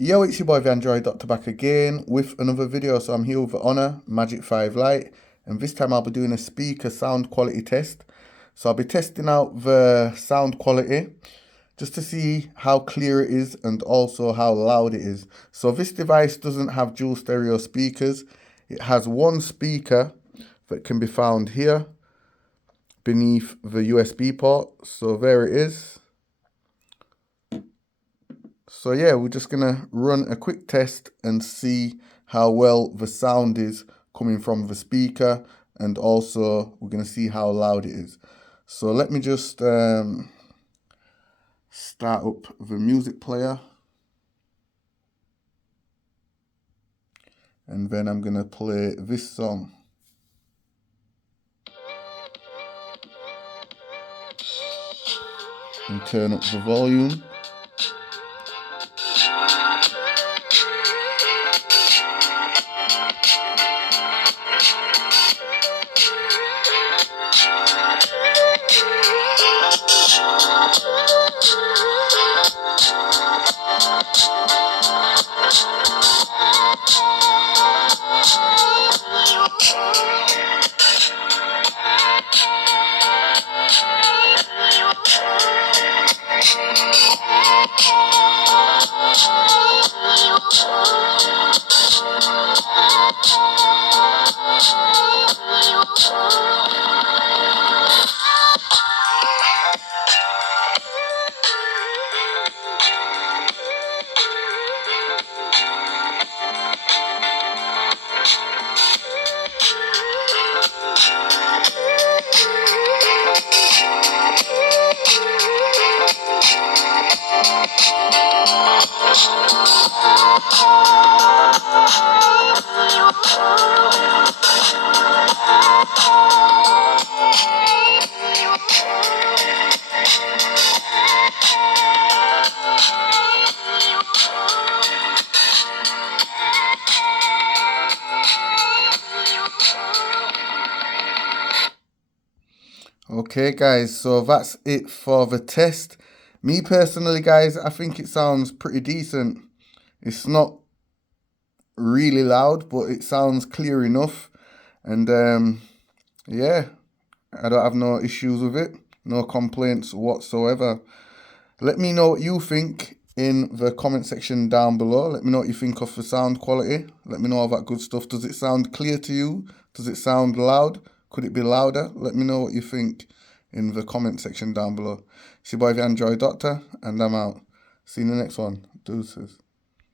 Yo, it's your boy the Android Doctor back again with another video. So I'm here with the Honor Magic5 Lite, and this time I'll be doing a speaker sound quality test. So I'll be testing out the sound quality just to see how clear it is and also how loud it is. So this device doesn't have dual stereo speakers. It has one speaker that can be found here beneath the USB port. So there it is. So yeah, we're just gonna run a quick test and see how well the sound is coming from the speaker, and also we're gonna see how loud it is. So let me just start up the music player, and then I'm gonna play this song. And turn up the volume. Okay guys, so that's it for the test. Me personally guys, I think it sounds pretty decent. It's not really loud, but it sounds clear enough. And yeah, I don't have no issues with it. No complaints whatsoever. Let me know what you think in the comment section down below. Let me know what you think of the sound quality. Let me know all that good stuff. Does it sound clear to you? Does it sound loud? Could it be louder? Let me know what you think in the comment section down below. It's your boy the Android Doctor, and I'm out. See you in the next one. Deuces.